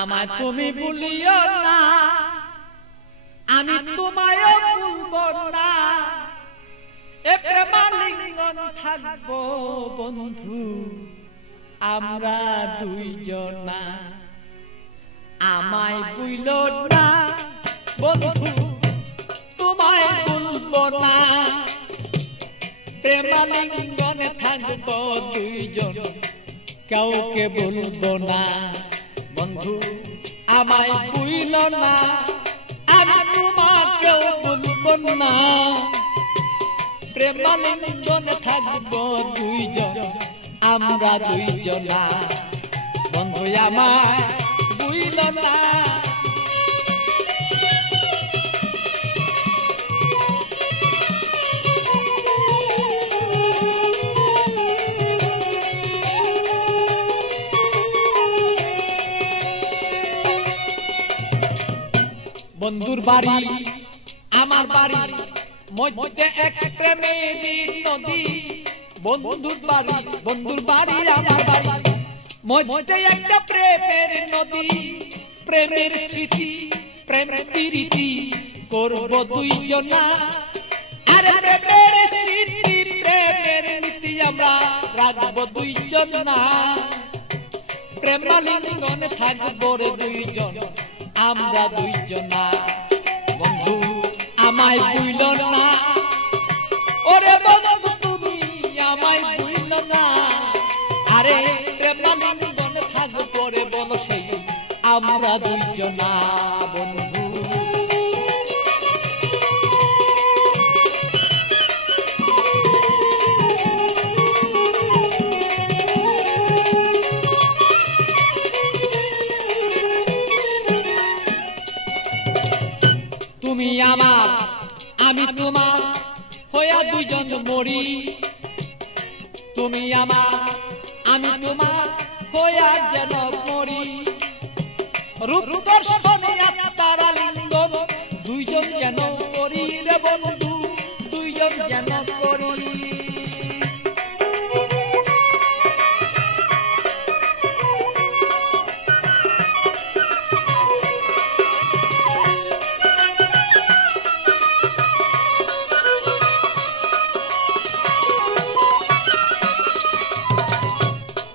আমায় তুমি ভুলিও না, আমি তোমায় ভুলব না, এ প্রেমালিঙ্গন থাকবো বন্ধু আমরা দুইজনা। আমায় ভুইল না বন্ধু, তোমায় ভুলব না, প্রেমালিঙ্গনে থাকবো দুইজন, কাউকে ভুলব না। বন্ধু আমায় ভুইল না, আমি তোমাকেও ভুলব না, প্রেমালিঙ্গনে থাকবো দুইজন আমরা দুইজনা। বন্ধু আমায় ভুইল না। বন্ধুর বাড়ি আমার বাড়ি মধ্যে এক প্রেমের নদী, বন্ধুর বাড়ি আমার বাড়ি মধ্যে একটা প্রেমের নদী। প্রেমের স্মৃতি প্রেমের প্রীতি করব দুইজনা, আরে প্রেমের স্মৃতি প্রেমের নীতি আমরা রাখবো দুইজনা, প্রেমালিঙ্গনে থাকবো রে দুইজন আমরা দুইজনা। বন্ধু আমায় ভুইল না, ওরে বন্ধু তুমি আমায় ভুইল না, আরে প্রেমালিঙ্গনে থাকবো রে বলো সেই আমরা দুইজনা। বন্ধু তুমি আমার আমি তোমার হইয়া দুইজন মরি, তুমি আমার আমি তোমার হইয়া যেন মরি, রূপ দর্শনে আত্মার লিঙ্গন দুইজন যেন করি রে বন্ধু দুইজন যেন করি।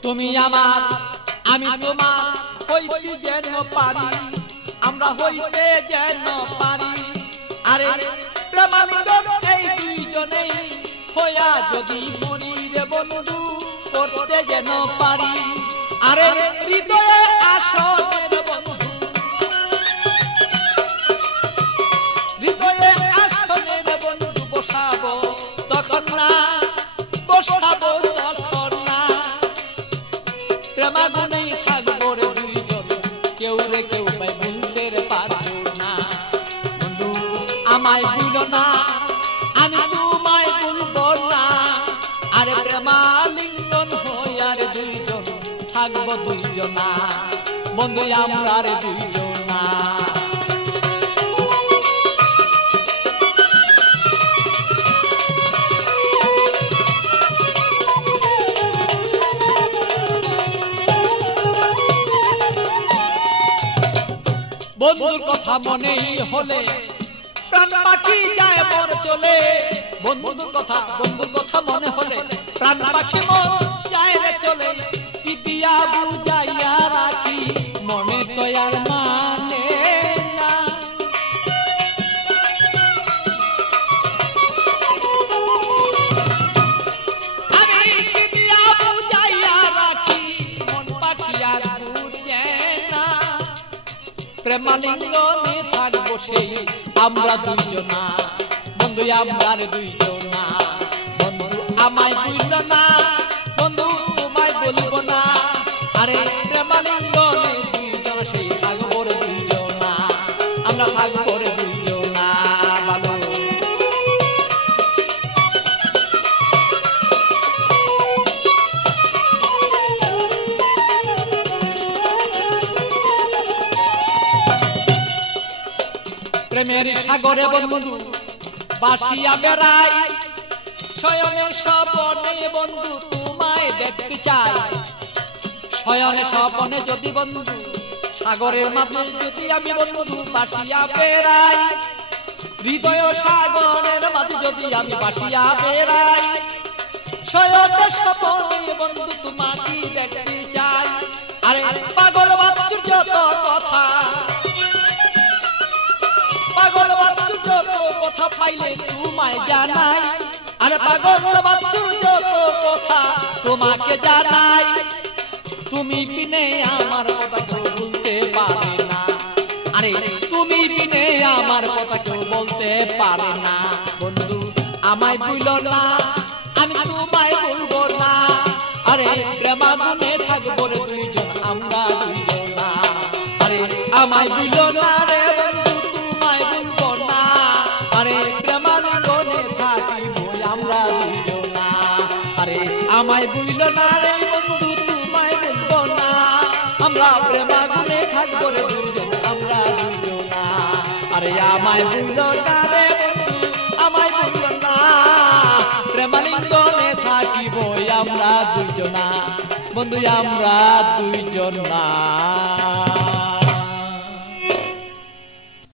তুমি আমার আমি তোমার হইতে যেন পারি, আমরা হইতে যেন পারি, আরে প্রেমালিঙ্গন এই দুইজনেই হইয়া যদি মরি রে বন্ধু করতে যেন পারি, আরে হৃদয়ে আসনের বন্ধু হৃদয়ে আসনের বন্ধু বসাবো তখন না, বসাবো তখন না, প্রেমাগুনেই থাকবো রে দুইজন কেউ রে কেউ পাই ভুলতে পারবো না। বন্ধু আমায় ভুলো না, আমি তোমায় ভুলবো না, আরে প্রেমালিঙ্গন হইয়া রে দুইজন থাকবো দুইজনা, বন্ধু আমরা রে দুইজনা। বন্ধুর কথা মনেই হলে প্রাণ পাখি যায় মন চলে, বন্ধুর কথা মনে হলে প্রাণ পাখি মন যায় রে চলে, ইতিয়া বুঝাইয়া রাখি মনে তো আর মানে না। আমি ইতিয়া বুঝাইয়া রাখি মন পাখি আর বুঝে না, প্রেমালিঙ্গনে থাকবো সেই আমরা দুইজনা, বন্ধু আমরা দুইজনা। বন্ধু আমায় ভুইল না, বন্ধু তোমায় বলবো না, আরে প্রেমালিঙ্গনে দুইজন সেই থাকবো রে দুইজনা, আমরা থাকবো রে দুইজনা। ভালো প্রেমের সাগরে বন্ধু বাসিয়া বেড়াই, শয়নে স্বপনে বন্ধু তোমায় দেখতে চাই। শয়নে স্বপনে যদি বন্ধু সাগরের মাঝে যদি আমি বন্ধু বাসিয়া বেড়াই, হৃদয় সাগরের মাঝে যদি আমি বাসিয়া বেড়াই, শয়নে স্বপনে বন্ধু তোমাকে দেখতে চাই। আরে পাগল বাচ্চুর যত কথা, পাগল বাচ্চুর যত কথা পাইলে তোমায় জানাই। আরে পাগল বাচ্চুর যত কথা তোমাকে জানাই। তুমি বিনে আমার কথা কেউ বলতে পারে না। আরে তুমি বিনে আমার কথা কেউ বলতে পারে না। বন্ধু আমায় ভুলো না, আমি তোমায় ভুলবো না। আরে প্রেমাগুনে থাকবো রে দুইজন আমরা দুইজনা। আরে আমায় ভুলো না রে বন্ধু তোমায় ভুলবো না। আরে প্রেমাগুনে থাকিব আমরা দুইজনা। আরে আমায় ভুলো না রে বন্ধু তোমায় ভুলবো না। আমরা প্রেমাগুনে থাকবো রে দুইজন আমরা দুইজনা। আরে আমায় ভুলো না রে বন্ধু আমায় ভুলো না। প্রেমালিঙ্গনে থাকিব আমরা দুইজনা বন্ধু আমরা দুইজনা।